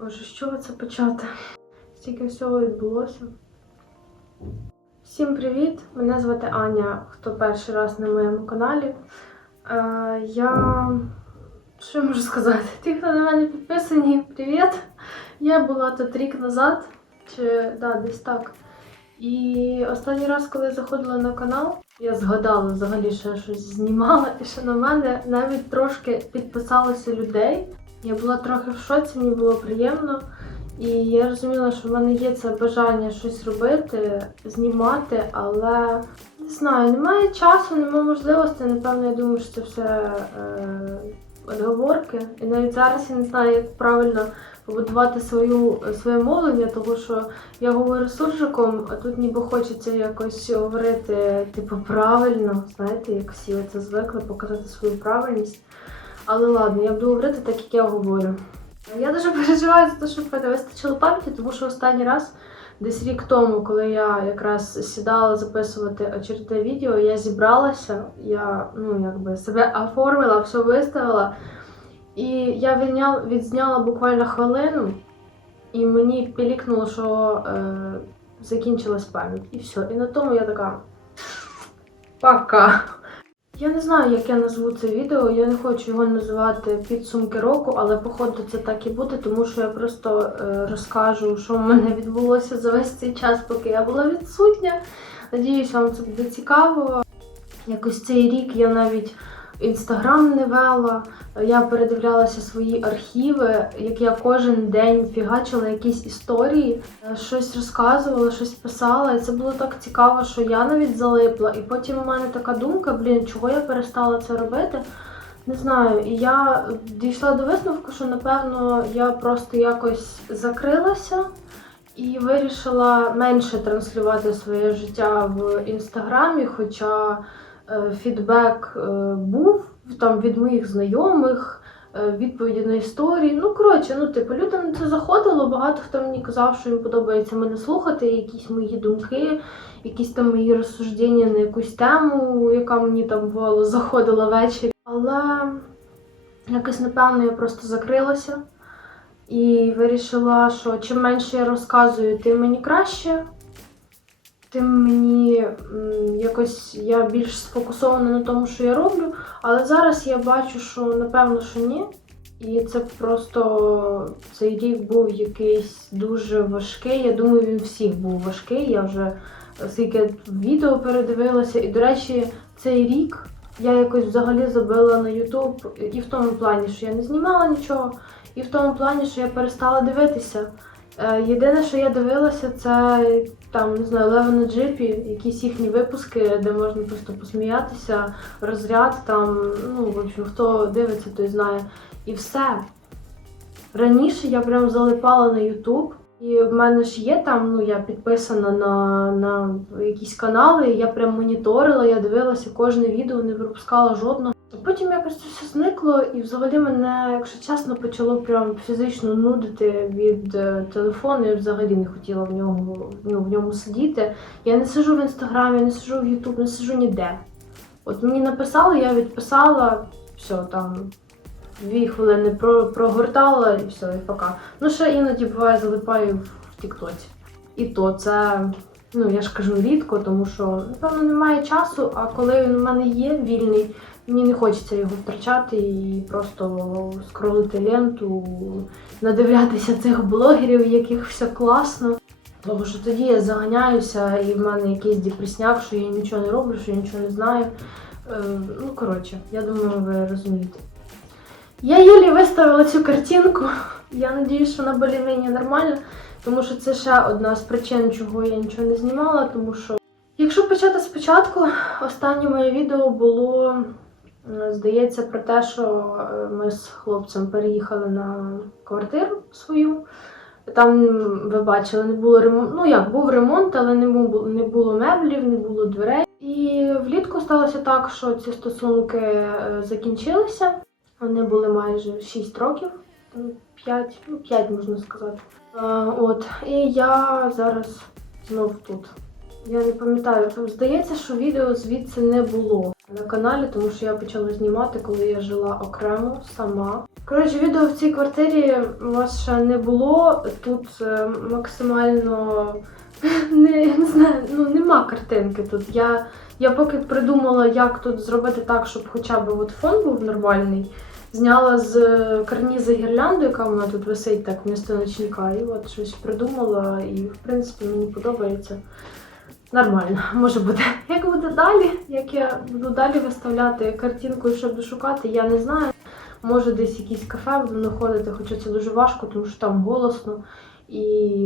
Боже, з чого це почати? Стільки всього відбулося. Всім привіт! Мене звати Аня, хто перший раз на моєму каналі. Е, я. Що я можу сказати? Ті, хто на мене підписані, привіт! Я була тут рік назад, чи да, десь так. І останній раз, коли заходила на канал, я згадала взагалі, що я щось знімала, і що на мене навіть трошки підписалося людей. Я була трохи в шоці, мені було приємно. І я розуміла, що в мене є це бажання щось робити, знімати, але не знаю, немає часу, немає можливості. Напевно, я думаю, що це все е, відговорки. І навіть зараз я не знаю, як правильно побудувати свою, своє мовлення, тому що я говорю суржиком, а тут ніби хочеться якось говорити, типу, правильно, знаєте, як всі це звикли, показати свою правильність. Але ладно, я буду говорити так, як я говорю. Я дуже переживаю за те, щоб мене вистачило пам'яті, тому що останній раз, десь рік тому, коли я якраз сідала записувати очередне відео, я зібралася, я ну, якби себе оформила, все виставила. І я відзняла буквально хвилину, і мені пілікнуло, що е, закінчилась пам'ять. І все. І на тому я така. Пока. Я не знаю, як я назву це відео. Я не хочу його називати підсумки року, але походу це так і буде, тому що я просто е, розкажу, що в мене відбулося за весь цей час, поки я була відсутня. Надіюсь, вам це буде цікаво. Якось цей рік я навіть інстаграм не вела. Я передивлялася свої архіви, як я кожен день фігачила якісь історії, щось розказувала, щось писала. І це було так цікаво, що я навіть залипла. І потім у мене така думка, блін, чого я перестала це робити. Не знаю, і я дійшла до висновку, що напевно я просто якось закрилася і вирішила менше транслювати своє життя в інстаграмі, хоча фідбек е, був там від моїх знайомих, е, відповіді на історії. Ну, коротше, ну, типу, людям це заходило. Багато хто мені казав, що їм подобається мене слухати, якісь мої думки, якісь там мої розсуждення на якусь тему, яка мені там бувало заходила ввечері. Але якось, напевно, я просто закрилася і вирішила, що чим менше я розказую, тим мені краще. Тим мені якось я більш сфокусована на тому, що я роблю. Але зараз я бачу, що напевно, що ні. І це просто цей рік був якийсь дуже важкий. Я думаю, він всіх був важкий. Я вже скільки відео передивилася. І, до речі, цей рік я якось взагалі забила на Ютуб і в тому плані, що я не знімала нічого, і в тому плані, що я перестала дивитися. Е, Єдине, що я дивилася, це там не знаю, Лева на джипі, якісь їхні випуски, де можна просто посміятися, розряд там. Ну, в общем, хто дивиться, той знає. І все. Раніше я прям залипала на Ютуб. І в мене ж є там, ну я підписана на, на якісь канали, я прям моніторила, я дивилася кожне відео, не пропускала жодного. Потім якось це все зникло, і взагалі мене, якщо чесно, почало прям фізично нудити від е, телефону. Я взагалі не хотіла в нього ну, в ньому сидіти. Я не сижу в інстаграмі, не сижу в Ютуб, не сижу ніде. От мені написали, я відписала, все там. Дві хвилини про, прогортала і все, і пока. Ну, ще іноді буває залипаю в Тіктоці. І то це, ну я ж кажу, рідко, тому що, напевно, немає часу, а коли він у мене є вільний, мені не хочеться його втрачати і просто скролити ленту, надивлятися цих блогерів, яких все класно. Тому що тоді я заганяюся, і в мене якийсь депресняк, що я нічого не роблю, що я нічого не знаю. Е, ну, коротше, я думаю, ви розумієте. Я Юлі виставила цю картинку. Я надіюсь, що вона більш-менш нормальна, тому що це ще одна з причин, чого я нічого не знімала. Тому що, якщо почати спочатку, останнє моє відео було, здається, про те, що е, ми з хлопцем переїхали на квартиру свою. Там, ви бачили, не було ремонту. Ну як, був ремонт, але не було, не було меблів, не було дверей. І влітку сталося так, що ці стосунки е, закінчилися. Вони були майже 6 років, 5, ну 5 можна сказати. От, і я зараз знов тут. Я не пам'ятаю, здається, що відео звідси не було на каналі, тому що я почала знімати, коли я жила окремо сама. Коротше, відео в цій квартирі у вас ще не було. Тут е, максимально не, не знаю, ну нема картинки тут. Я, я поки придумала, як тут зробити так, щоб хоча б от фон був нормальний. Зняла з е, карніза гірлянду, яка в мене тут висить так вмісто ночника, і от щось придумала, і в принципі мені подобається. Нормально, може бути. Як буде далі, як я буду далі виставляти картинку і що буду шукати, я не знаю. Може десь якісь кафе буду знаходити, хоча це дуже важко, тому що там голосно. І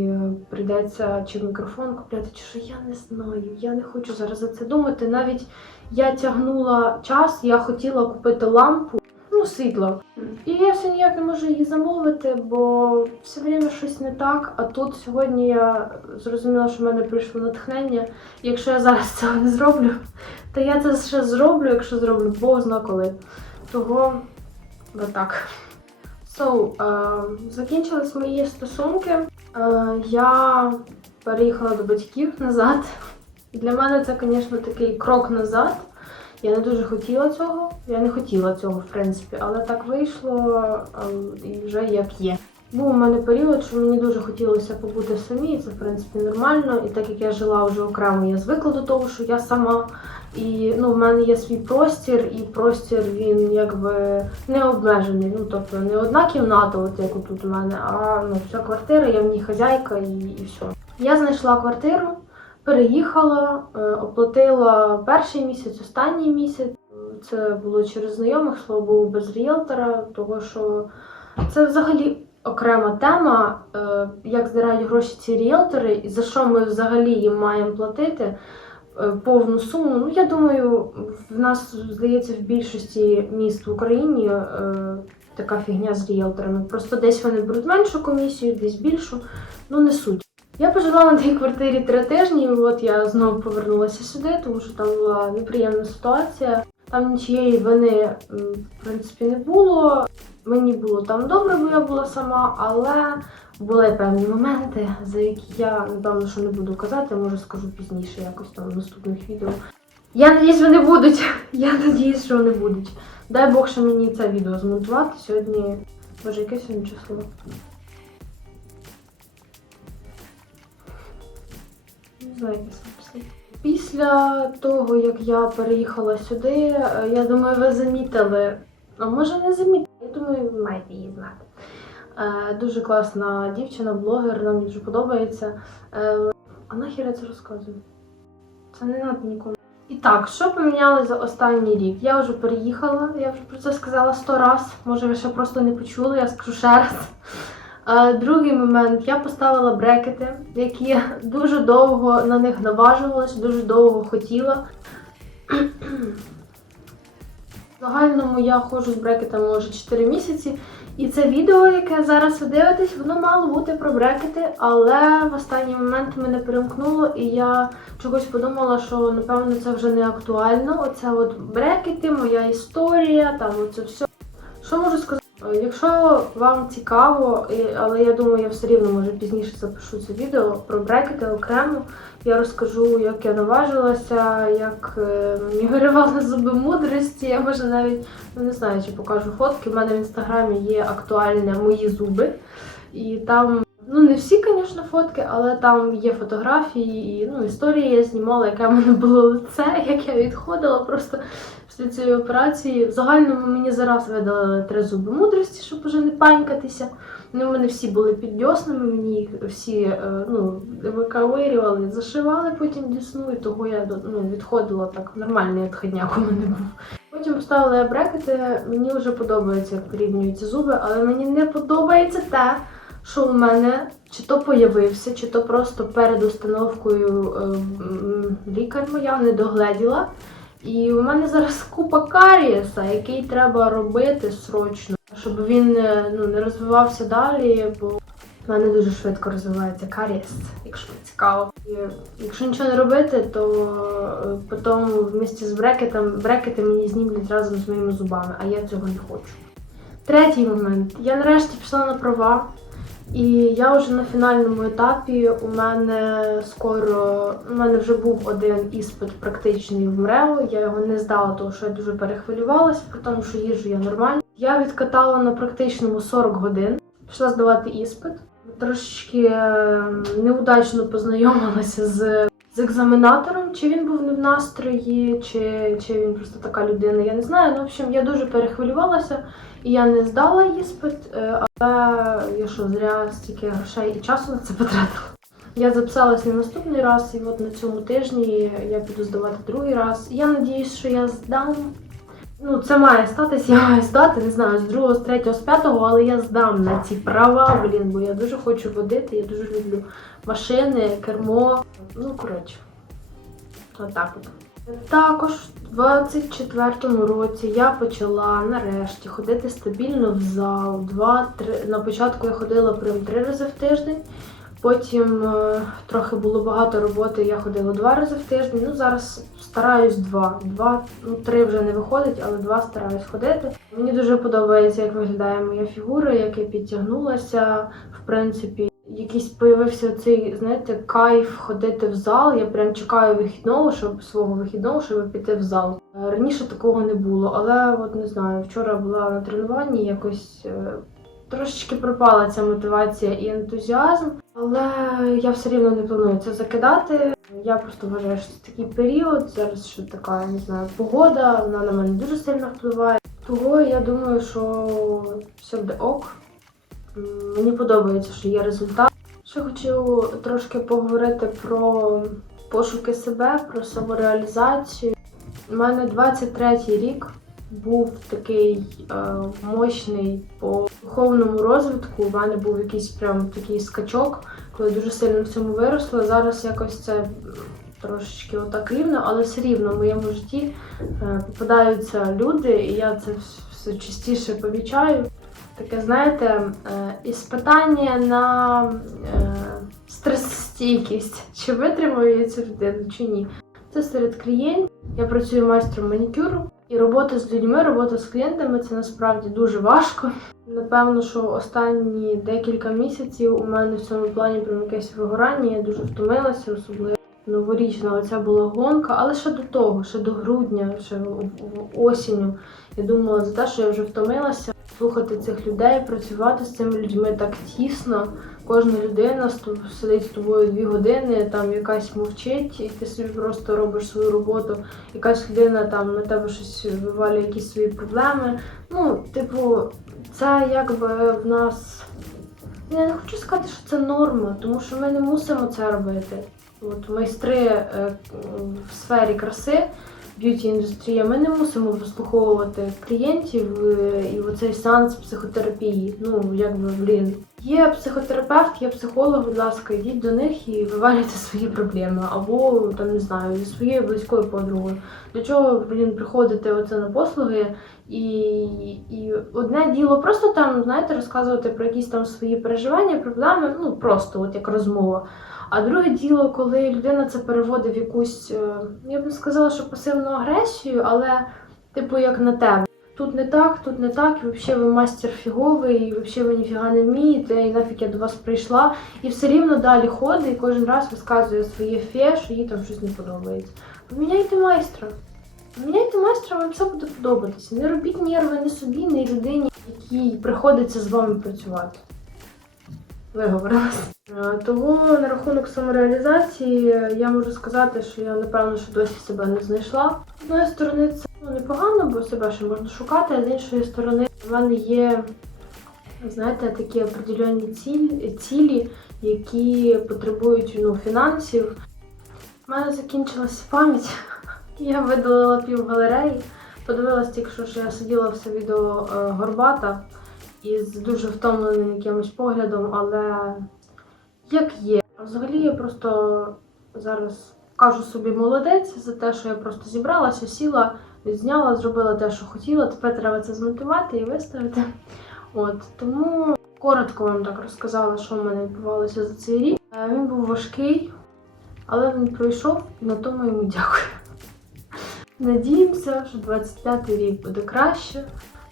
е, прийдеться чи мікрофон купляти, чи що я не знаю. Я не хочу зараз за це думати. Навіть я тягнула час, я хотіла купити лампу, ну, світло. І я все ніяк не можу її замовити, бо все время щось не так. А тут сьогодні я зрозуміла, що в мене прийшло натхнення. Якщо я зараз цього не зроблю, то я це ще зроблю, якщо зроблю, Бог зна коли. Того отак. So, е, закінчились мої стосунки. Е, я переїхала до батьків назад. Для мене це, звісно, такий крок назад. Я не дуже хотіла цього. Я не хотіла цього, в принципі, але так вийшло е, і вже як є. Був у мене період, що мені дуже хотілося побути самі, і це в принципі нормально. І так як я жила вже окремо, я звикла до того, що я сама. І ну, в мене є свій простір, і простір він якби не обмежений. Ну тобто не одна кімната, от як тут у мене, а ну, вся квартира, я в ній хазяйка і, і все. Я знайшла квартиру, переїхала, е, оплатила перший місяць, останній місяць. Це було через знайомих, слава Богу, без ріелтора, того що це взагалі окрема тема, е, як збирають гроші ці ріелтори, і за що ми взагалі їм маємо платити е, повну суму. Ну, я думаю, в нас, здається, в більшості міст в Україні така фігня з ріелторами. Просто десь вони беруть меншу комісію, десь більшу, ну не суть. Я пожила на тій квартирі три тижні, і от я знову повернулася сюди, тому що там була неприємна ситуація. Там нічієї вини, в принципі, не було. Мені було там добре, бо я була сама, але були певні моменти, за які я напевно що не буду казати, може скажу пізніше, якось там в наступних відео. Я надіюсь, вони будуть. Я надіюсь, що вони будуть. Дай Бог, що мені це відео змонтувати сьогодні. Боже, яке сьогодні число? Після того, як я переїхала сюди, е, я думаю, ви замітили. А може не замітили? Я думаю, ви маєте її знати. Е, Дуже класна дівчина, блогер, нам дуже подобається. Е, А нахер я це розказую? Це не надо нікому. І так, що помінялося за останній рік? Я вже переїхала, я вже про це сказала сто раз. Може, ви ще просто не почули, я скажу ще раз. Другий момент, я поставила брекети, які дуже довго на них наважувалась, дуже довго хотіла. В загальному я ходжу з брекетами може 4 місяці. І це відео, яке зараз ви дивитесь, воно мало бути про брекети, але в останній момент мене перемкнуло, і я чогось подумала, що напевно це вже не актуально. Оце от брекети, моя історія, там оце все. Що можу сказати? Е, Якщо вам цікаво, але я думаю, я все рівно може пізніше запишу це відео про брекети окремо. Я розкажу, як я наважилася, як е, мені виривали зуби мудрості. Я може навіть ну не знаю, чи покажу фотки. У мене в інстаграмі є актуальне мої зуби. І там, ну не всі, звісно, фотки, але там є фотографії, і ну, історії я знімала, яке в мене було лице, як я відходила просто після цієї операції. В загальному мені зараз видалили три зуби мудрості, щоб уже не панькатися. В мене всі були під дьоснами, мені їх всі е, ну, виковирювали, зашивали потім дісну, і того я ну, відходила так, нормальний відходняк у мене був. Потім поставила я брекети, мені вже подобається, як порівнюються зуби, але мені не подобається те, що у мене чи то появився, чи то просто перед установкою е, лікар моя не догледіла. І у мене зараз купа карієса, який треба робити срочно, щоб він е, ну, не розвивався далі, бо в мене дуже швидко розвивається карієс, якщо цікаво. І якщо нічого не робити, то е, потім в місті з брекетом брекети мені знімлять разом з моїми зубами, а я цього не хочу. Третій момент. Я нарешті пішла на права. І я вже на фінальному етапі. У мене скоро у мене вже був один іспит практичний в МРЕО. Я його не здала, тому що я дуже перехвилювалася, при тому, що їжу я нормально. Я відкатала на практичному 40 годин, пішла здавати іспит. Трошечки е, неудачно познайомилася з, з екзаменатором. Чи він був не в настрої, чи, чи він просто така людина, я не знаю. Ну, в общем, я дуже перехвилювалася і я не здала іспит, е, але я що, зря стільки грошей і часу на це потратила. Я записалась на наступний раз, і от на цьому тижні я буду здавати другий раз. Я надіюсь, що я здам. Ну, це має статись, я маю здати, не знаю, з другого, з третього, з п'ятого, але я здам на ці права, блін, бо я дуже хочу водити, я дуже люблю машини, кермо. Ну, коротше, отак от. Також в 24-му році я почала нарешті ходити стабільно в зал. Два-три. На початку я ходила прям три рази в тиждень. Потім е, трохи було багато роботи, я ходила два рази в тиждень. Ну зараз стараюсь два. Два, ну три вже не виходить, але два стараюсь ходити. Мені дуже подобається, як виглядає моя фігура, як я підтягнулася. В принципі, якийсь появився цей, знаєте, кайф ходити в зал. Я прям чекаю вихідного, щоб свого вихідного, щоб піти в зал. Е, Раніше такого не було, але от не знаю, вчора була на тренуванні, якось е, трошечки пропала ця мотивація і ентузіазм. Але я все рівно не планую це закидати. Я просто вважаю, що це такий період. Зараз ще така, не знаю, погода, вона на мене дуже сильно впливає. Того я думаю, що все буде ок. Мені подобається, що є результат. Ще хочу трошки поговорити про пошуки себе, про самореалізацію. У мене 23-й рік був такий е, мощний по духовному розвитку. У мене був якийсь прям такий скачок, коли дуже сильно в цьому виросла. Зараз якось це трошечки отак рівно, але все рівно в моєму житті е, попадаються люди, і я це все частіше помічаю. Таке, знаєте, е, іспитання на е, стрес-стійкість. Чи витримаю я цю людину, чи ні. Це серед клієнтів. Я працюю майстром манікюру. І робота з людьми, робота з клієнтами це насправді дуже важко. Напевно, що останні декілька місяців у мене в цьому плані прям якесь вигорання. Я дуже втомилася, особливо новорічна оця була гонка, але ще до того, ще до грудня, ще осінню. Я думала за те, що я вже втомилася слухати цих людей, працювати з цими людьми так тісно. Кожна людина сидить з тобою дві години, там якась мовчить, і ти собі просто робиш свою роботу. Якась людина там на тебе щось вивалює якісь свої проблеми. Ну, типу, це якби в нас. Я не хочу сказати, що це норма, тому що ми не мусимо це робити. От майстри е, в сфері краси, б'юті індустрія, ми не мусимо вислуховувати клієнтів е, і оцей сеанс психотерапії. Ну, якби, блін. Є психотерапевт, є психолог, будь ласка, йдіть до них і вивалюйте свої проблеми. Або там не знаю, зі своєю близькою подругою. До чого, блін, приходити оце на послуги і, і одне діло просто там, знаєте, розказувати про якісь там свої переживання, проблеми, ну просто от як розмова. А друге діло, коли людина це переводить в якусь, е, я б не сказала, що пасивну агресію, але типу як на тебе. Тут не так, тут не так, і взагалі ви мастер фіговий, і взагалі ви ніфіга не вмієте, і нафіг я до вас прийшла. І все рівно далі ходить і кожен раз розказує своє фе, що їй там щось не подобається. Поміняйте майстра. Поміняйте майстра, вам все буде подобатися. Не робіть нерви ні собі, ні людині, якій приходиться з вами працювати. Виговорилась. Е, Того на рахунок самореалізації е, я можу сказати, що я напевно що досі себе не знайшла. З одної сторони, це ну, непогано, бо себе ще можна шукати, а з іншої сторони, в мене є, знаєте, такі определенні цілі, цілі які потребують ну, фінансів. У мене закінчилася пам'ять. Я видалила пів галереї. Подивилась тільки що, я сиділа все відео горбата із дуже втомленим якимось поглядом, але як є. Взагалі я просто зараз кажу собі молодець за те, що я просто зібралася, сіла, відзняла, зробила те, що хотіла. Тепер треба це змонтувати і виставити. От тому коротко вам так розказала, що в мене відбувалося за цей рік. Е, Він був важкий, але він пройшов, і на тому йому дякую. Надіємося, що 25-й рік буде краще,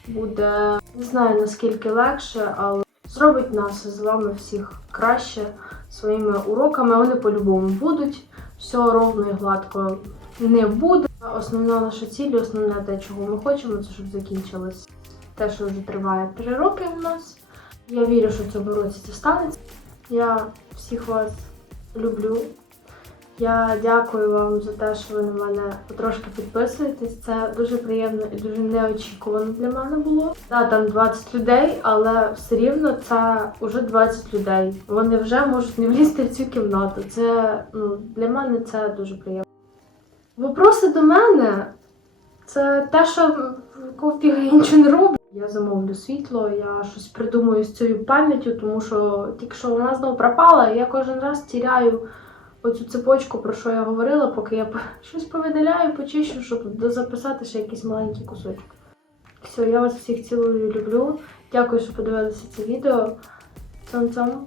буде не знаю наскільки легше, але зробить нас з вами всіх краще своїми уроками. Вони по-любому будуть. Все ровно і гладко не буде. Основна наша ціль, основне те, чого ми хочемо, це щоб закінчилось те, що вже триває три роки у нас. Я вірю, що цьому році це станеться. Я всіх вас люблю. Я дякую вам за те, що ви на мене потрошки підписуєтесь. Це дуже приємно і дуже неочікувано для мене було. Да, там 20 людей, але все рівно це вже 20 людей. Вони вже можуть не влізти в цю кімнату. Це ну, для мене це дуже приємно. Вопроси до мене це те, що кофіга нічого не роблю. Я замовлю світло, я щось придумаю з цією пам'яттю, тому що тільки що вона знову пропала, я кожен раз тіряю оцю цепочку, про що я говорила, поки я щось повидаляю, почищу, щоб записати ще якийсь маленький кусочок. Все, я вас всіх цілую і люблю. Дякую, що подивилися це відео. Цьом-цьом.